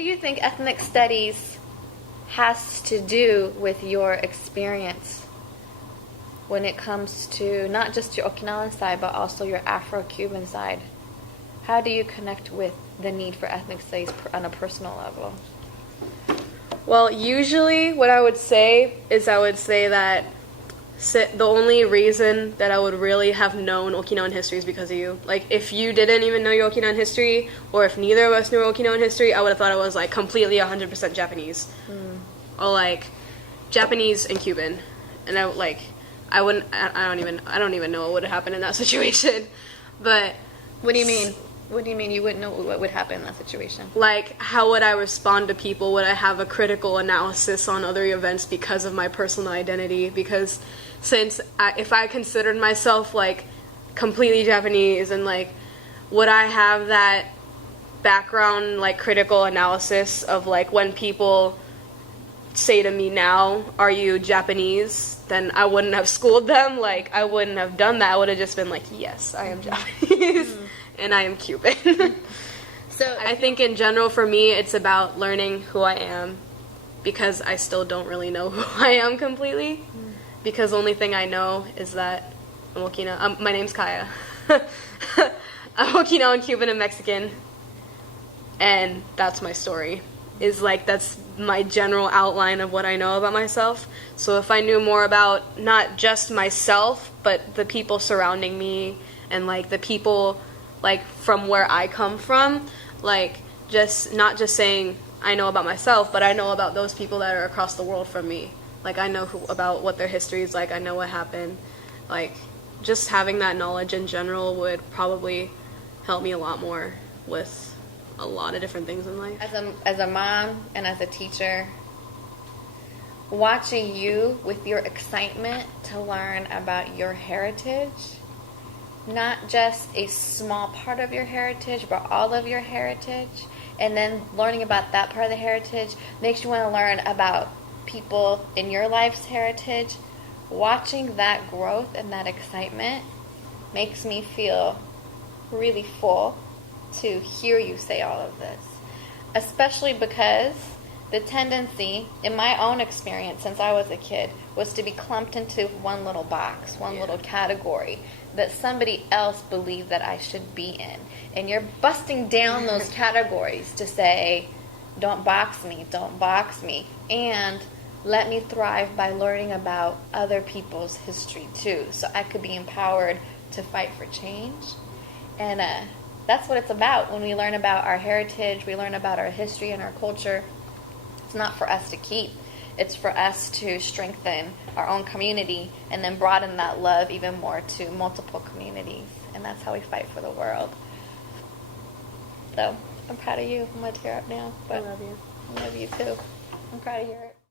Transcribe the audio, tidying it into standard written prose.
do you think ethnic studies has to do with your experience when it comes to not just your Okinawan side, but also your Afro-Cuban side? How do you connect with the need for ethnic studies on a personal level? Well, usually what I would say is that the only reason that I would really have known Okinawan history is because of you. Like, if you didn't even know your Okinawan history, or if neither of us knew Okinawan history, I would have thought it was, like, completely 100% Japanese. Or, like, Japanese and Cuban. And I don't even know what would have happened in that situation. But... What do you mean? What do you mean you wouldn't know what would happen in that situation? Like, how would I respond to people? Would I have a critical analysis on other events because of my personal identity? Because if I considered myself, like, completely Japanese, and, like, would I have that background, like, critical analysis of, like, when people say to me now, are you Japanese? Then I wouldn't have schooled them. Like, I wouldn't have done that. I would have just been like, yes, I am Japanese. And I am Cuban. So I think in general for me it's about learning who I am, because I still don't really know who I am completely, because the only thing I know is that I'm Okinawan. My name's Kaiya. I'm Okinawan, Cuban, and Mexican, and that's my story. That's my general outline of what I know about myself. So if I knew more about not just myself, but the people surrounding me, and, like, the people, like, from where I come from, like, just not just saying I know about myself, but I know about those people that are across the world from me. Like, I know about what their history is like. I know what happened. Like, just having that knowledge in general would probably help me a lot more with a lot of different things in life. As a mom and as a teacher, watching you with your excitement to learn about your heritage, not just a small part of your heritage, but all of your heritage, and then learning about that part of the heritage makes you want to learn about people in your life's heritage. Watching that growth and that excitement makes me feel really full to hear you say all of this, especially because the tendency, in my own experience since I was a kid, was to be clumped into one little box, one little category that somebody else believed that I should be in. And you're busting down those categories to say, don't box me, and let me thrive by learning about other people's history too, so I could be empowered to fight for change. And that's what it's about. When we learn about our heritage, we learn about our history and our culture. It's not for us to keep. It's for us to strengthen our own community and then broaden that love even more to multiple communities. And that's how we fight for the world. So I'm proud of you. I'm going to tear up now. But I love you. I love you too. I'm proud of you.